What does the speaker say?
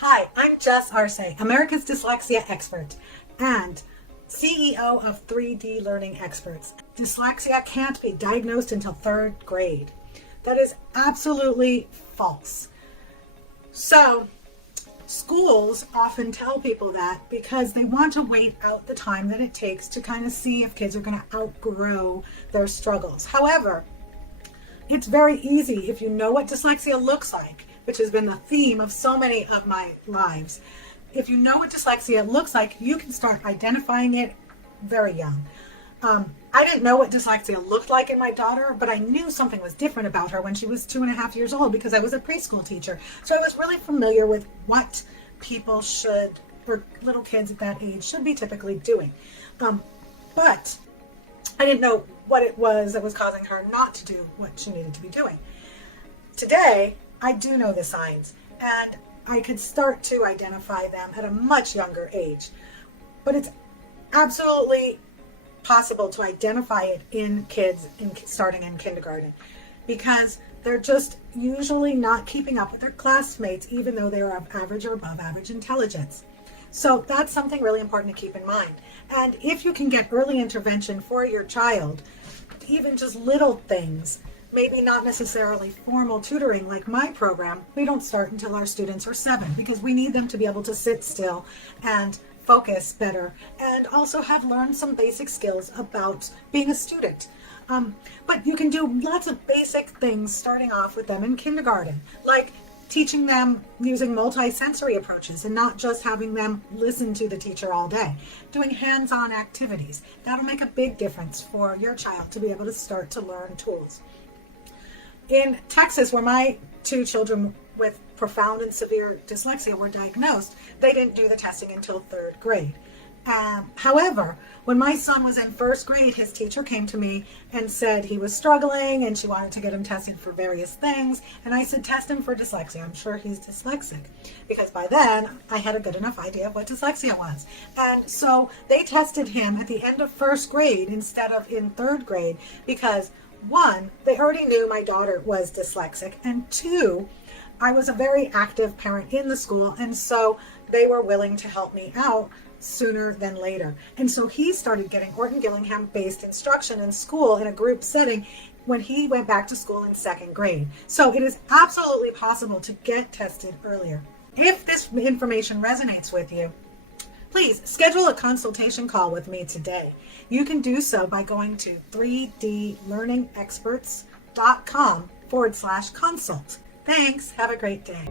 Hi, I'm Jess Arce, America's dyslexia expert and CEO of 3D Learning Experts. Dyslexia can't be diagnosed until third grade. That is absolutely false. So, schools often tell people that because they want to wait out the time that it takes to kind of see if kids are going to outgrow their struggles. However, it's very easy if you know what dyslexia looks like, which has been the theme of so many of my lives. If you know what dyslexia looks like, you can start identifying it very young. I didn't know what dyslexia looked like in my daughter, but I knew something was different about her when she was 2.5 years old because I was a preschool teacher. So I was really familiar with what people should, or little kids at that age should be typically doing. But I didn't know what it was that was causing her not to do what she needed to be doing. Today, I do know the signs, and I could start to identify them at a much younger age. But it's absolutely possible to identify it in kids starting in kindergarten because they're just usually not keeping up with their classmates, even though they're of average or above average intelligence. So that's something really important to keep in mind. And if you can get early intervention for your child, even just little things, maybe not necessarily formal tutoring like my program, we don't start until our students are 7 because we need them to be able to sit still and focus better and also have learned some basic skills about being a student. But you can do lots of basic things starting off with them in kindergarten, like teaching them using multi-sensory approaches and not just having them listen to the teacher all day. Doing hands-on activities. That'll make a big difference for your child to be able to start to learn tools. In Texas, where my 2 children with profound and severe dyslexia were diagnosed, they didn't do the testing until 3rd grade. However, when my son was in 1st grade, his teacher came to me and said he was struggling and she wanted to get him tested for various things. And I said, test him for dyslexia. I'm sure he's dyslexic. Because by then, I had a good enough idea of what dyslexia was. And so they tested him at the end of 1st grade instead of in 3rd grade because 1, they already knew my daughter was dyslexic, and 2, I was a very active parent in the school, and so they were willing to help me out sooner than later. And so he started getting Orton Gillingham-based instruction in school in a group setting when he went back to school in 2nd grade. So it is absolutely possible to get tested earlier. If this information resonates with you, please schedule a consultation call with me today. You can do so by going to 3dlearningexperts.com/consult. Thanks. Have a great day.